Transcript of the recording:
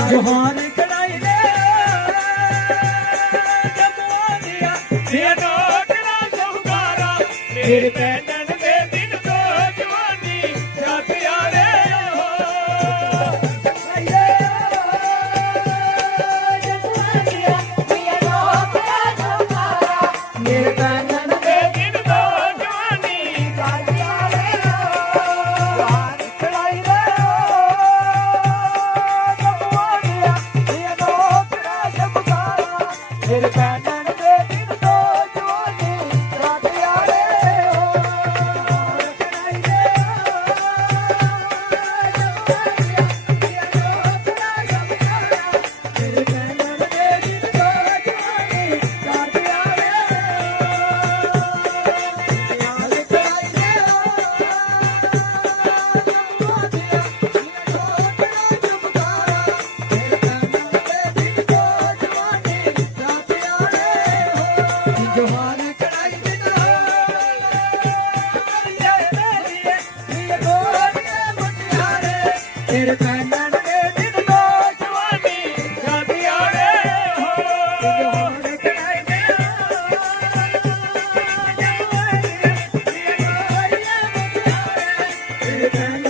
ਜਹਾਨ ਕੜਾਈ ਦੇ ਜਮਵਾ ਦਿਆ ਇਹ ਨੋਕਰਾ ਸਹੁਗਾਰਾ ਮੇਰੇ ਪੈਣਨ ਦੇ ਦਿਨ ਤੋਂ ਜਵਾਨੀ ਛੱਤ ਯਾਰੇ ਮੇਰੇ ਪੈਣਨ ਦੇ ਦਿਨ ਤੋਂ ਜਵਾਨੀ ਛੱਤ ਯਾਰੇ ਜਹਾਨ ਕੜਾਈ ਦੇ ਮੇਰੇ ਪੈਣਨ ਦੇ ਦਿਨ ਤੋਂ ਜਵਾਨੀ ਰਾਤ ਯਾਰੇ ਕੜਾਈ ਦੇ ਮੇਰੇ ਪੈਣਨ ਦੇ ਦਿਨ ਤੋਂ ਜਵਾਨੀ ਰਾਤ ਯਾਰੇ ਕੜਾਈ ਦੇ ਜਹਾਨ ਕੜਾਈ ਦੇ ਤੇਰੇ ਪੈਣਨ ਦੇ ਦਿਨ ਤੋਂ ਜਵਾਨੀ ਛੱਤ ਯਾਰੇ ਜਹਾਨ ਕੜਾਈ ਦੇ ਤੇਰੇ ਪੈਣਨ